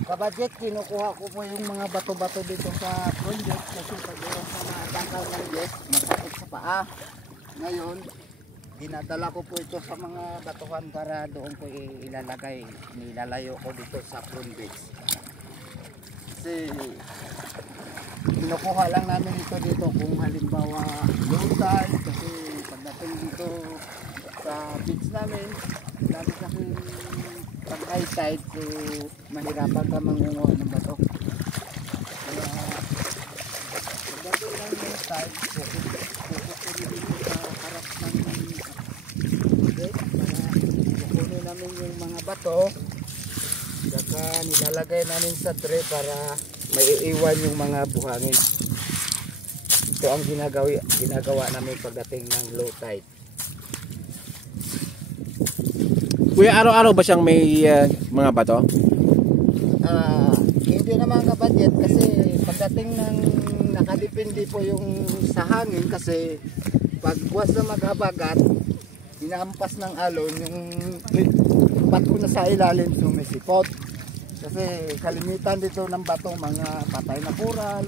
Kabadget, kinukuha ko po yung mga bato-bato dito sa project kasi pag meron sa mga tangkal ng yes, masakit sa paa. Ngayon, dinadala ko po ito sa mga batuhan para doon ko ilalagay. Nilalayo ko dito sa project. Kasi kinukuha lang namin ito dito kung halimbawa low tide kasi pagdating dito sa beach namin, lagi kasi pag high tide, so mahirapan ka mangunguha ng bato. Kaya pagdating lang yung tide, focus ko dito sa harap ng tubig para kukunin namin yung mga bato, saka nilalagay namin sa tray para maiiwan yung mga buhangin. Ito ang ginagawa namin pagdating ng low tide. Kuya, araw-araw ba siyang may mga bato? Hindi naman kabadget kasi pagdating ng nakadepende po yung sa hangin kasi pag buwas na maghabagat, inahampas ng alon yung bato na sa ilalim sumisipot. Kasi kalimitan dito ng bato mga patay na coral.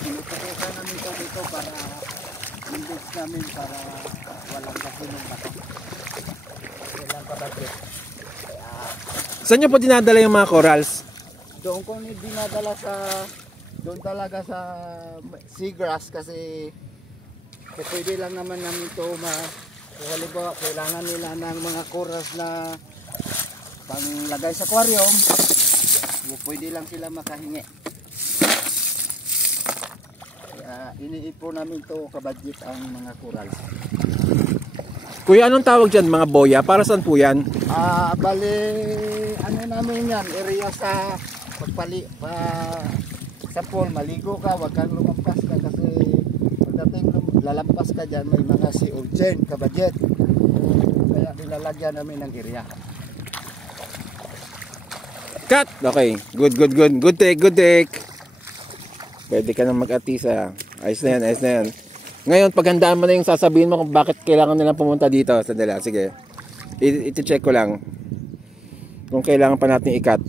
Pinutukusan namin ito dito para index namin para walang kasi ng bato. Walang kabadget. Saan nyo po dinadala yung mga corals? Doon ko dinadala sa doon talaga sa seagrass kasi pwede lang naman namin ito kung halimbawa kailangan nila ng mga corals na panglagay sa aquarium, pwede lang sila makahingi. Kaya iniipon namin ito kabadget ang mga corals. Kuya, anong tawag dyan? Mga boya? Para saan po yan? Bali, ano namin yan, area sa sa pool, maligo ka, wag kang lumampas ka kasi pagdating lalampas ka dyan, may mga sea urchin, kabadget. Kaya nilalagyan namin ng area. Cut! Okay. Good, good, good. Good take, good take. Pwede ka na mag-atisa. Ayos na yan, ayos na yan. Ngayon, paghandaan mo na yung sasabihin mo kung bakit kailangan nilang pumunta dito. Sandali, sige. Iti-check ko lang kung kailangan pa natin i-cut.